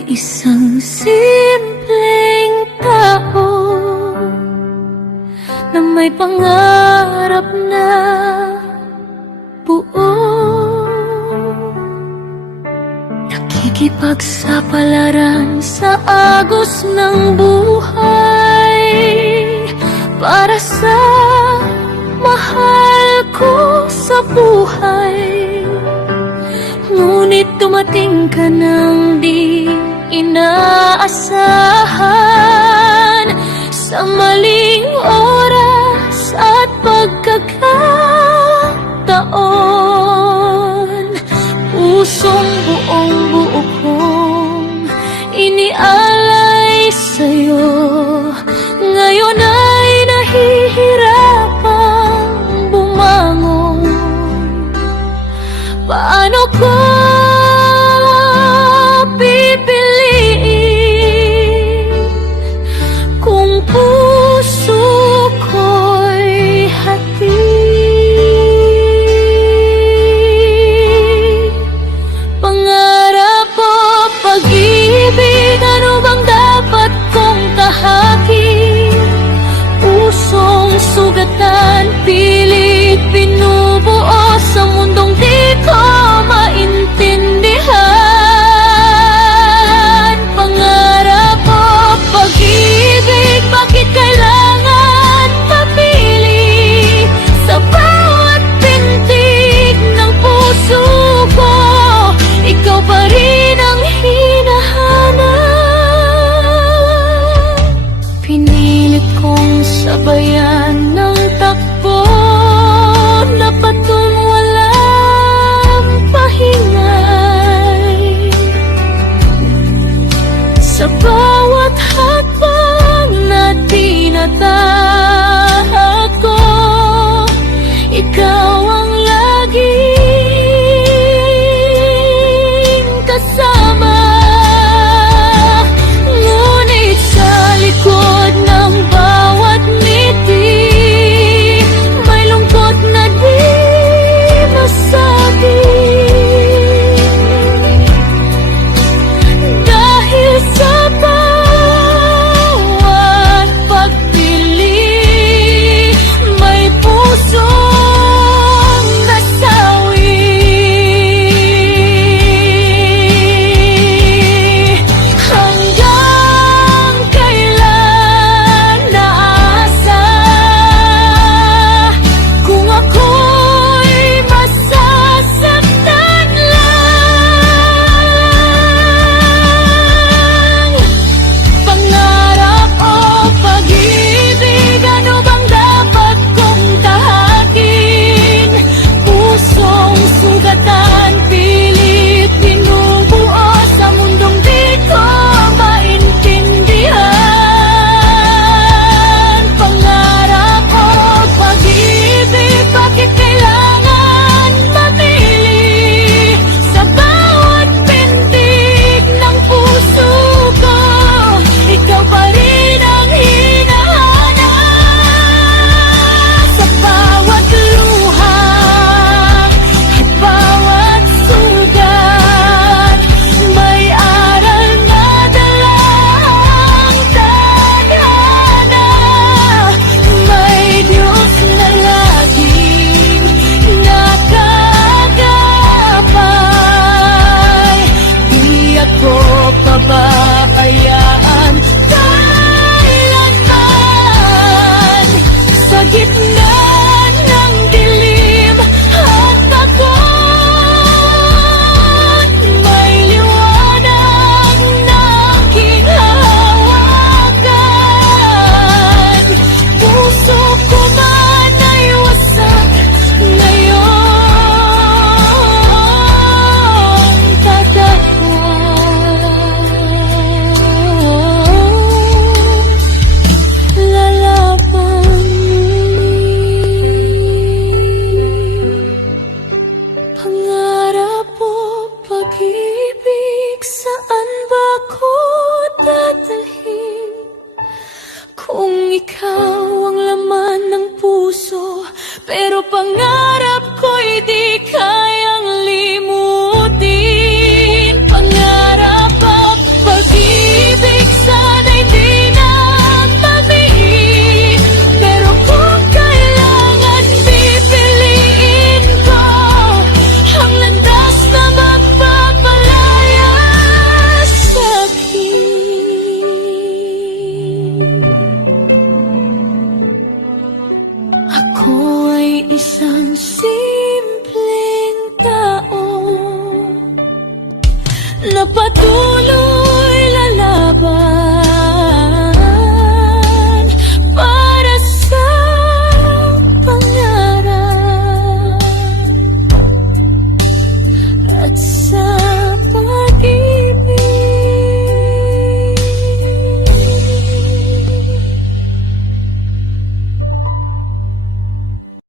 ay isang simpleng tao na may pangarap na buo, nakikipagsapalaran sa agos ng buhay para sa mahal ko sa buhay. Ngunit dumating ka nang di inaasahan, sa maling oras at pagkakataon. Pusong buong buo kong inialay sa'yo, ngayon ay nahihirapang bumangon. Paano ko pipiliin kung puso ko'y hati? Pangarap o pag-ibig, ano bang dapat kong tahakin? Pusong sugatan, pilit binubuo sa mundong di ko maintindihan. Pangarap o pag-ibig, bakit kailangan mapili? Sa bawat pintig ng puso ko, ikaw pa rin ang hinahanap. Pinilit kong sabayan ng takbo na patong walang pahinay. Sa bawat hakbang na tinatahak ko, ikaw ang laging kasama. Ngunit sa likod ng bawat ngiti, may lungkot na di masabi. Dahil sa bawat pagpili, may pusong nasawi. Hanggang kailan naasa kung ako'y masasaktan lang? Pangarap o pag-ibig, ano bang dapat kong tahakin? Pusong sugatan, pilit binubuo sa mundong di ko maintindihan. Pangarap o pag-ibig, bakit kailangan mapili? Sa bawat pintig ng puso ko, ikaw pa rin ang hinahanap. Sa bawat luha at bawat sugat, may aral na dalang tadhana. May Diyos na laging nakagabay. Di ako pababayaan kailanman. Sa gitna ng dilim at takot, may liwanag na aking hawakan. Puso ko man ay wasak ngayong tadhana. Lalaban muli. Pangarap o pag-ibig,